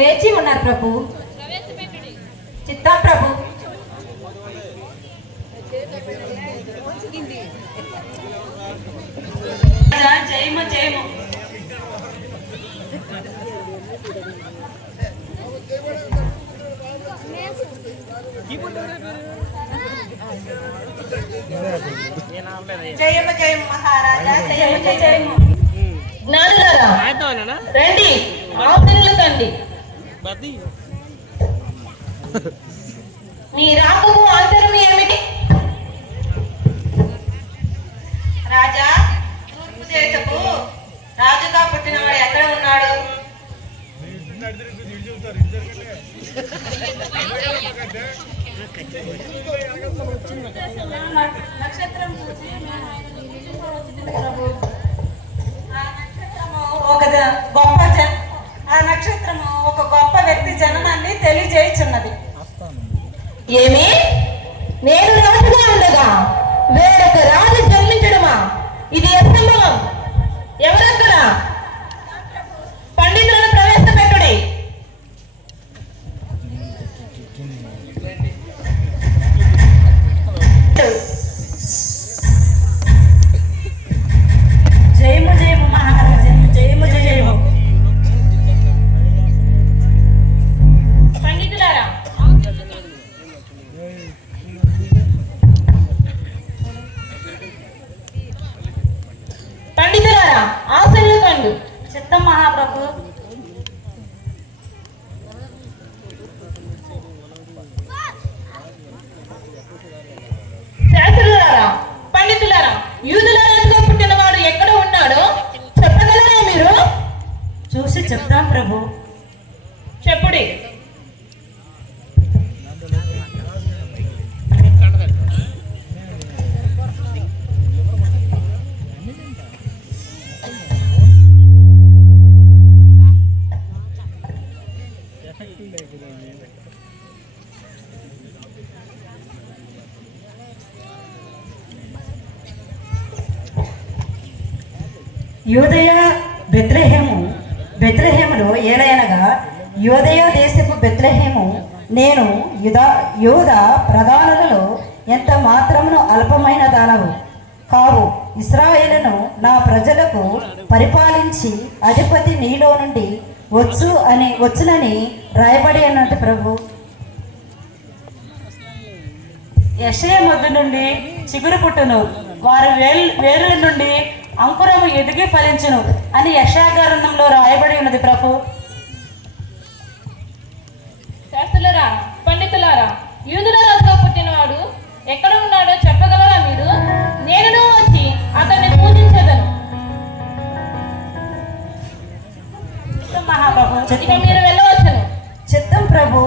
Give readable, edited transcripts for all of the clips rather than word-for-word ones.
వేచి ఉన్నారు ప్రభు. చిత్తం ప్రభు. జయము జయము. జయము జయము మహారాజా. జయము జయము. జ్ఞానులారా రండి, ఆశీనులు కండి. మీ రాకకు ఆంతరం ఏమిటి? రాజా, తూర్పు దేశపు రాజుగా పుట్టినవాడు ఎక్కడ ఉన్నాడు? నక్షత్రం చూసి ఆ నక్షత్రము ఒక గొప్ప వ్యక్తి జననాన్ని తెలియజేయుచున్నది. ఏమి? నేను రాజుగా ఉండగా వేరొక రాజు జన్మించడమా? ఇది అసంభవం. ఎవరక్కడ? పండితులను ప్రవేశపెట్టుడి. జయము జయము మహారాజా. జయము జయము. పండితులారా, పండితులారా ఆశలు కండు. చిత్తం మహాప్రభు. శాస్త్రులారా, పండితులారా, యూదులారాజుగా పుట్టినవాడు ఎక్కడ ఉన్నాడో చెప్పగలరా మీరు? చూసి చెప్తాం ప్రభు. చెప్పుడి. యూదయ బెత్లెహేములో ఏలయనగా యూదయ దేశపు బెత్లెహేము నేను యూద ప్రధానులలో ఎంత మాత్రమును అల్పమైన దానవు కావు. ఇశ్రాయేలును నా ప్రజలకు పరిపాలించి అధిపతి నీలో నుండి వచ్చునని రాయబడి అన్నది ప్రభు. యెషయా మొద్దు నుండి చిగురు పుట్టును, వారి వేరుల నుండి అంకురము ఎదిగి ఫలించును అని యెషయా గ్రంథంలో రాయబడి ఉన్నది ప్రభు. శాస్త్రులారా, పండితులారా, యూదుల రాజుగా పుట్టినవాడు ఎక్కడ ఉన్నాడో చెప్పగలరా మీరు? నేను వచ్చి అతన్ని పూజించదను. మహాప్రభు. ఇక మీరు వెళ్ళవచ్చును. చిత్తం ప్రభు.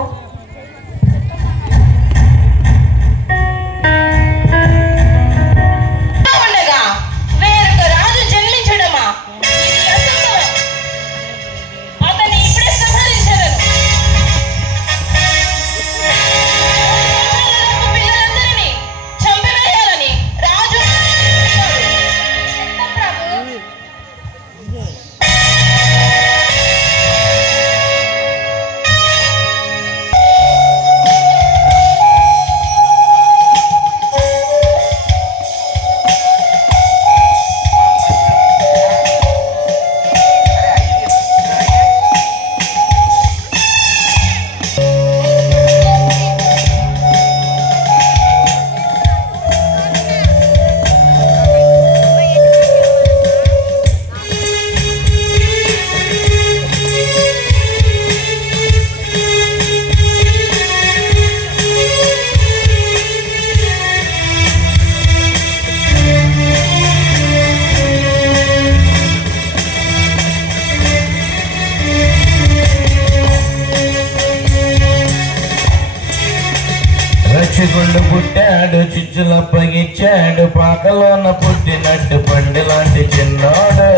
రక్షకుడు పుట్టాడు, చిచ్చులప్పగిచ్చాడు, పాకలోన పుట్టినట్టు పండులాంటి చిన్నోడు.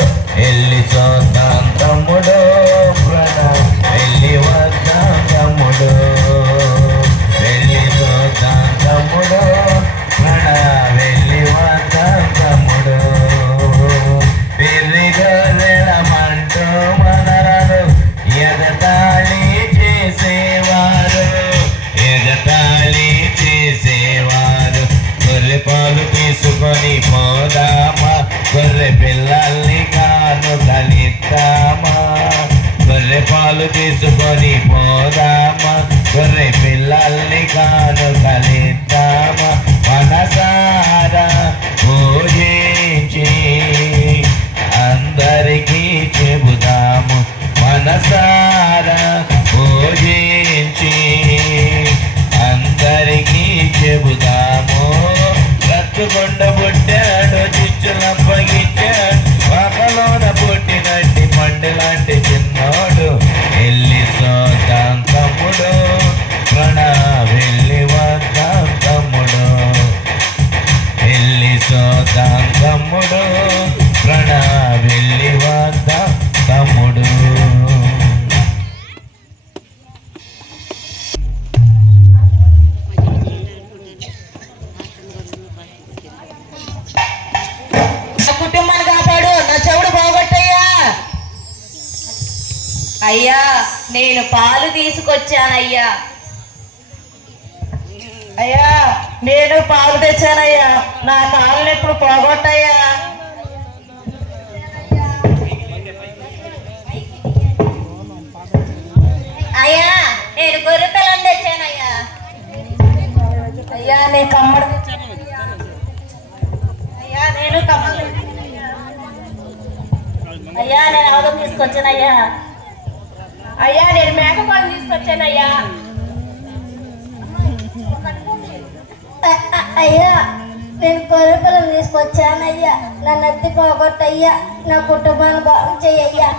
ఎల్లి చూద్దాం తమ్ముడు, ప్రణా వెళ్ళి వద్దాం తమ్ముడు, వెళ్ళి చూద్దాం తమ్ముడు, ప్రణా వెళ్ళి వద్దాం తమ్ముడు. పెళ్లి గోరెడమంటూ మనరను ఎగతాళి పాలు తీసుకొని పోదామా గొర్రె పిల్లల్ని కాను కలిద్దామా మనసారా పూజించి అందరికీ చెబుదాము మనసారా పూజించి అందరికీ చెబుదాము రచ్చుకొండ పుట్టాడు చిచ్చులప్పగిచ్చాడు పాకలోన పుట్టినట్టి పండు లాంటి చిన్నోడు వెళ్ళి సోదాం తమ్ముడు ప్రణా వెళ్ళి వద్దాం తమ్ముడు వెళ్ళి సోదాం తమ్ముడు ప్రణా వెళ్ళి వద్దాం తమ్ముడు. కుటుంబాన్ని కాపాడు, నా చెవుడు పోగొట్టయ్యా. అయ్యా నేను పాలు తీసుకొచ్చానయ్యా. అయ్యా నేను పాలు తెచ్చానయ్యా, నా కాళ్ళని ఎప్పుడు పోగొట్టయ్యా. అయ్యా నేను గొర్రె పిల్లని తెచ్చానయ్యా. అయ్యా నీ కమ్మడు అయ్యా నేను కమ్మడు అయ్యా నేను ఆవుదం తీసుకొచ్చానయ్యా. అయ్యా నేను మేకపాలు తీసుకొచ్చానయ్యా. అయ్యా నేను గొర్రె పిల్లని తీసుకొచ్చానయ్యా. నా నత్తి పోగొట్టయ్యా, నా కుటుంబాన్ని బాగు చెయ్యయ్యా.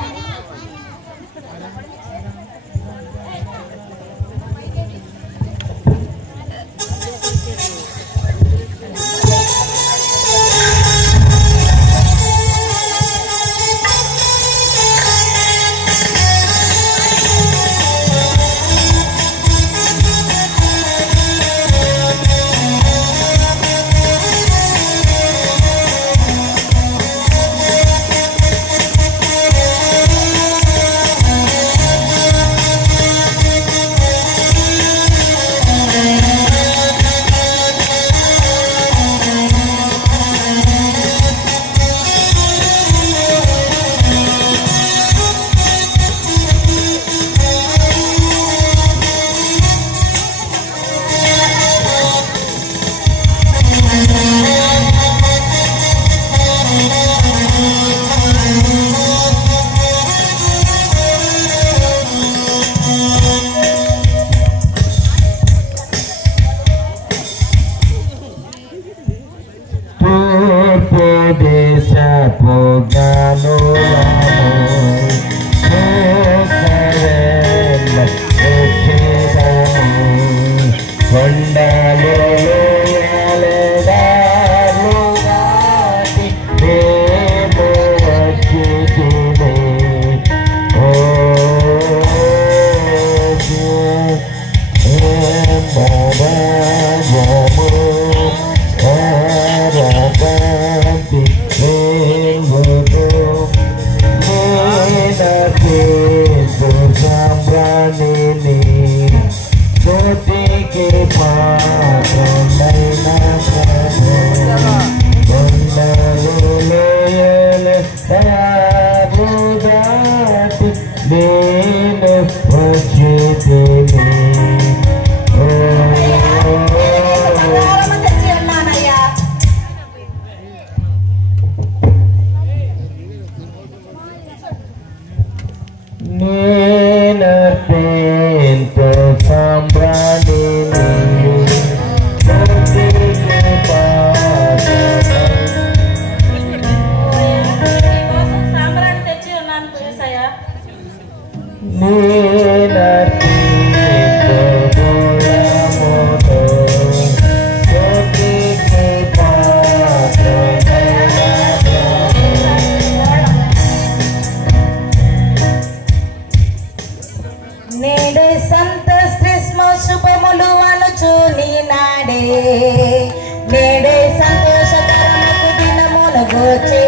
నేడే సంతోషకరముకు దినమున గోచే